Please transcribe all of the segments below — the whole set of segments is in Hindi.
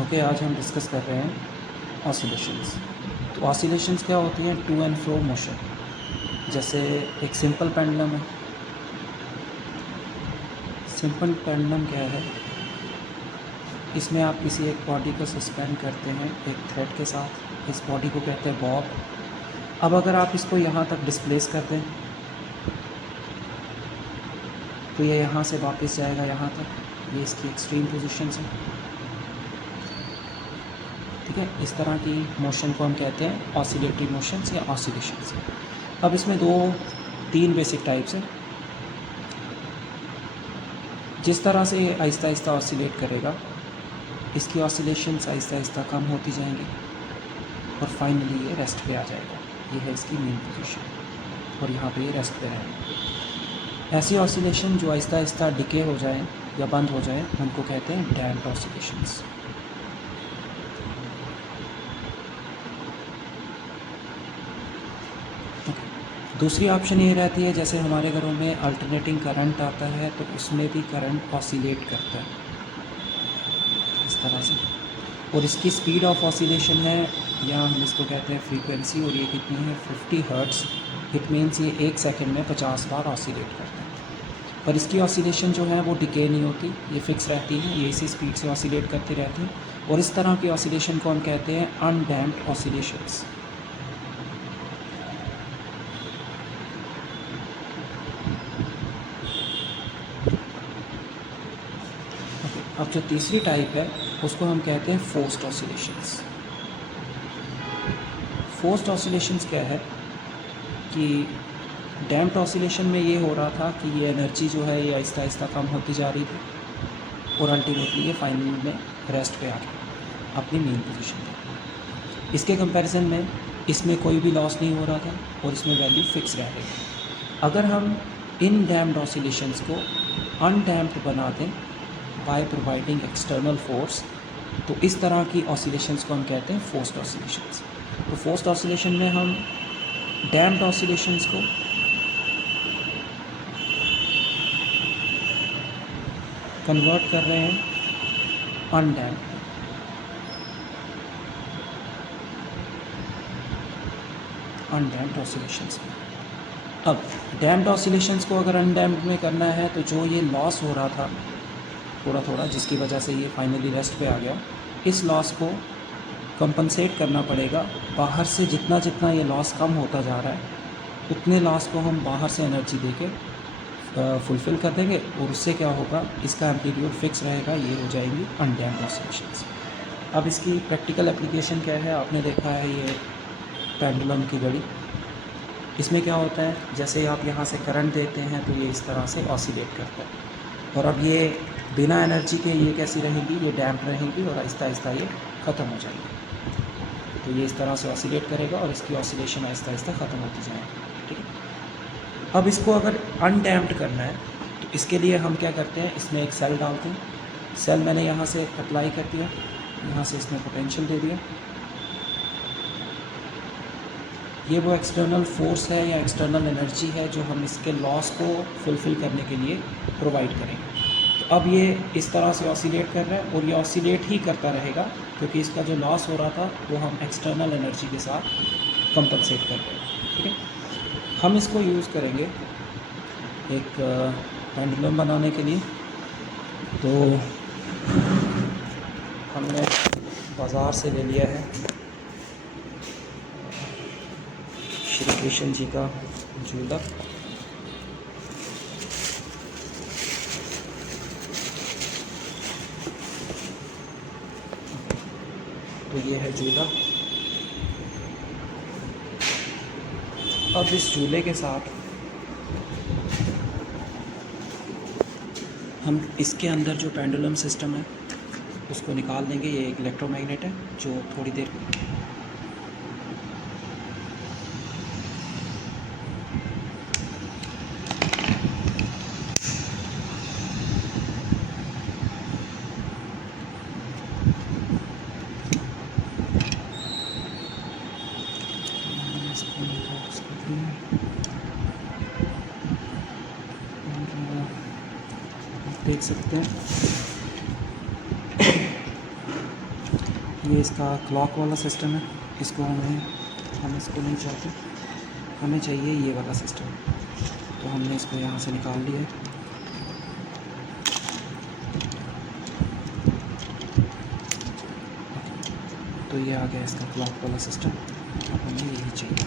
ओके, आज हम डिस्कस कर रहे हैं ऑसिलेशंस। तो ऑसिलेशंस क्या होती हैं? To and fro motion. जैसे एक सिंपल पेंडुलम है। सिंपल पेंडुलम क्या है? इसमें आप किसी एक बॉडी को सस्पेंड करते हैं एक थ्रेड के साथ। इस बॉडी को कहते हैं बॉब। अब अगर आप इसको यहाँ तक डिस्प्लेस कर दें तो ये यहाँ से वापस जाएगा यहाँ तक। ये इसकी एक्सट्रीम पोजीशंस हैं। ठीक है, इस तरह की मोशन को हम कहते हैं ऑसिलेटरी मोशंस या ऑसिलेशंस। अब इसमें तीन बेसिक टाइप्स हैं। जिस तरह से ये आहिस्ता आहिस्ता ऑसिलेट करेगा, इसकी ऑसिलेशंस आहिस्ता आहिस्ता कम होती जाएंगी और फाइनली ये रेस्ट पे आ जाएगा। ये है इसकी मेन पोजीशन और यहाँ पे ये रेस्ट पे रहेगा। ऐसी ऑसिलेशन जो आहिस्ता आहिस्ता डिके हो जाए या बंद हो जाए, उनको कहते हैं डैम्प्ड ऑसिलेशंस। दूसरी ऑप्शन ये रहती है, जैसे हमारे घरों में अल्टरनेटिंग करंट आता है तो उसमें भी करंट ऑसिलेट करता है इस तरह से, और इसकी स्पीड ऑफ ऑसिलेशन है या हम इसको कहते हैं फ्रीक्वेंसी, और ये कितनी है? 50 हर्ट्ज़। इट मीन्स ये 1 सेकंड में 50 बार ऑसिलेट करता है। पर इसकी ऑसिलेशन जो है वो डिके नहीं होती, ये फिक्स रहती है, ये इसी स्पीड से ऑसिलेट करती रहती है। और इस तरह की ऑसिलेशन को हम कहते हैं अनडैम्प्ड ऑसिलेशंस। अब जो तीसरी टाइप है उसको हम कहते हैं फोर्स्ड ऑसिलेशंस। फोर्स्ड ऑसिलेशंस क्या है कि डैम्प्ड ऑसिलेशन में ये हो रहा था कि ये एनर्जी जो है ये आहिस्ता आहिस्ता कम होती जा रही थी और अल्टीमेटली ये फाइनल में रेस्ट पे आ गया अपनी मेन पोजीशन पे। इसके कंपैरिजन में इसमें कोई भी लॉस नहीं हो रहा था और इसमें वैल्यू फिक्स रह रही थी। अगर हम इन डैम्प्ड ऑसिलेशंस को अनडैम्प्ड बना दें बाय प्रोवाइडिंग एक्सटर्नल फोर्स, तो इस तरह की ऑसिलेशंस को हम कहते हैं फोर्स्ड ऑसिलेशंस। तो फोर्स्ड ऑसिलेशन में हम डैम्प्ड ऑसिलेशंस को कन्वर्ट कर रहे हैं अनडैम्प्ड ऑसिलेशंस में। अब डैम्प्ड ऑसिलेशंस को अगर अनडैम्प्ड में करना है तो जो ये लॉस हो रहा था थोड़ा थोड़ा, जिसकी वजह से ये फाइनली रेस्ट पे आ गया, इस लॉस को कंपनसेट करना पड़ेगा बाहर से। जितना जितना ये लॉस कम होता जा रहा है उतने लॉस को हम बाहर से एनर्जी देके फुलफ़िल कर देंगे और उससे क्या होगा, इसका एम्पलीट्यूड फिक्स रहेगा। ये हो जाएंगी अनडैम्प्ड ऑसिलेशंस। अब इसकी प्रैक्टिकल एप्लीकेशन क्या है? आपने देखा है ये पेंडुलम की घड़ी। इसमें क्या होता है, जैसे आप यहाँ से करंट देते हैं तो ये इस तरह से ऑसिलेट करता है, और अब ये बिना एनर्जी के ये कैसी रहेंगी? ये डैम्प रहेंगी और आहिस्ता आहिस्ता ये ख़त्म हो जाएगी। तो ये इस तरह से ऑसिलेट करेगा और इसकी ऑसिलेशन आहिस्ता आहिस्ता ख़त्म होती जाएगी। ठीक है। अब इसको अगर अनडैम्प्ड करना है तो इसके लिए हम क्या करते हैं, इसमें एक सेल डालते हैं। सेल मैंने यहाँ से अप्लाई कर दिया, यहाँ से इसमें पोटेंशियल दे दिया। ये वो एक्सटर्नल फोर्स है या एक्सटर्नल एनर्जी है जो हम इसके लॉस को फुलफ़िल करने के लिए प्रोवाइड करेंगे। तो अब ये इस तरह से ऑसिलेट कर रहा है और ये ऑसिलेट ही करता रहेगा क्योंकि इसका जो लॉस हो रहा था वो हम एक्सटर्नल एनर्जी के साथ कंपनसेट कर रहे हैं। ठीक है, हम इसको यूज़ करेंगे एक पेंडुलम बनाने के लिए। तो हमने बाज़ार से ले लिया है श्री कृष्ण जी का झूला। तो ये है झूला। अब इस झूले के साथ हम इसके अंदर जो पेंडुलम सिस्टम है उसको निकाल देंगे। ये एक इलेक्ट्रोमैग्नेट है जो थोड़ी देर देख सकते हैं। ये इसका क्लॉक वाला सिस्टम है, इसको हम इसको नहीं चाहते, हमें चाहिए ये वाला सिस्टम। तो हमने इसको यहाँ से निकाल लिया है। तो ये आ गया इसका क्लॉक वाला सिस्टम, अब हमें यही चाहिए।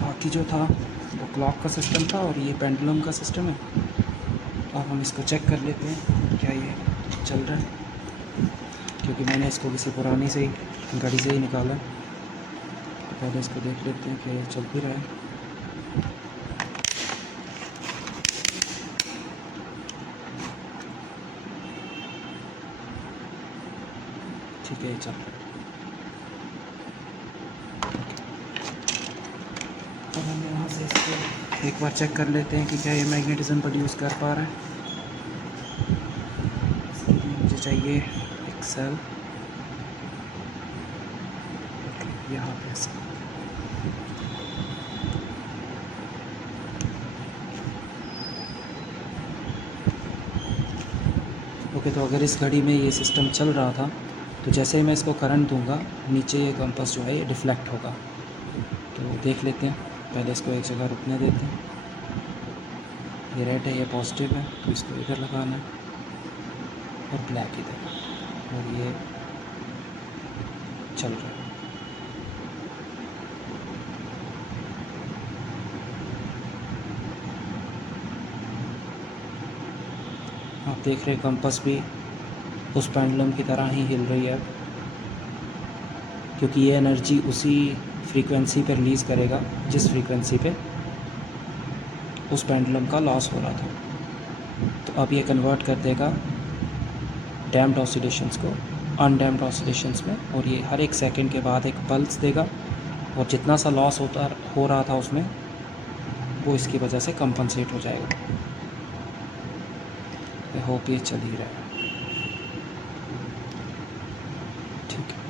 बाकी जो था वो क्लॉक का सिस्टम था और ये पेंडुलम का सिस्टम है। तो अब हम इसको चेक कर लेते हैं क्या ये चल रहा है, क्योंकि मैंने इसको किसी पुरानी से ही गाड़ी से ही निकाला। तो पहले इसको देख लेते हैं कि ये चल भी रहा है। ठीक है, ये चल रहा है। अब हम यहाँ से इसको एक बार चेक कर लेते हैं कि क्या ये मैग्नेटिज्म प्रोड्यूस कर पा रहा है। इसके लिए मुझे चाहिए एक सेल, यहाँ पे इसका ओके। तो अगर इस घड़ी में ये सिस्टम चल रहा था तो जैसे ही मैं इसको करंट दूंगा नीचे ये कंपास जो है ये डिफ्लेक्ट होगा। तो देख लेते हैं, पहले इसको एक जगह रुकने देते हैं। ये रेड है, ये पॉजिटिव है, तो इसको इधर लगाना है और ब्लैक इधर, और ये चल रहा है। आप देख रहे हैं कंपास भी उस पेंडुलम की तरह ही हिल रही है, क्योंकि ये एनर्जी उसी फ्रीक्वेंसी पे रिलीज़ करेगा जिस फ्रीक्वेंसी पे उस पेंडुलम का लॉस हो रहा था। तो अब ये कन्वर्ट कर देगा डैम्प्ड ऑसिलेशंस को अनडैम्प्ड ऑसिलेशंस में, और ये हर एक सेकंड के बाद एक पल्स देगा, और जितना सा लॉस हो रहा था उसमें वो इसकी वजह से कंपनसेट हो जाएगा। आई होप ये चल ही रहा है। ठीक है,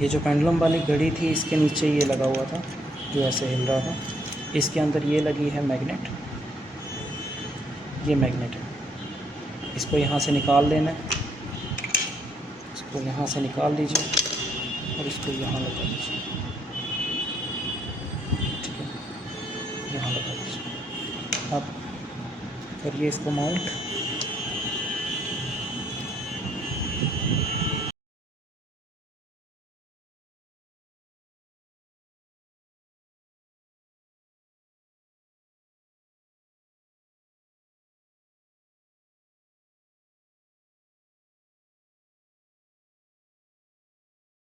ये जो पेंडुलम वाली घड़ी थी इसके नीचे ये लगा हुआ था जो ऐसे हिल रहा था, इसके अंदर ये लगी है मैग्नेट, ये मैग्नेट है। इसको यहाँ से निकाल लेना है, इसको यहाँ से निकाल दीजिए और इसको यहाँ लगा दीजिए, ठीक है, यहाँ लगा दीजिए। अब करिए इसको माउंट।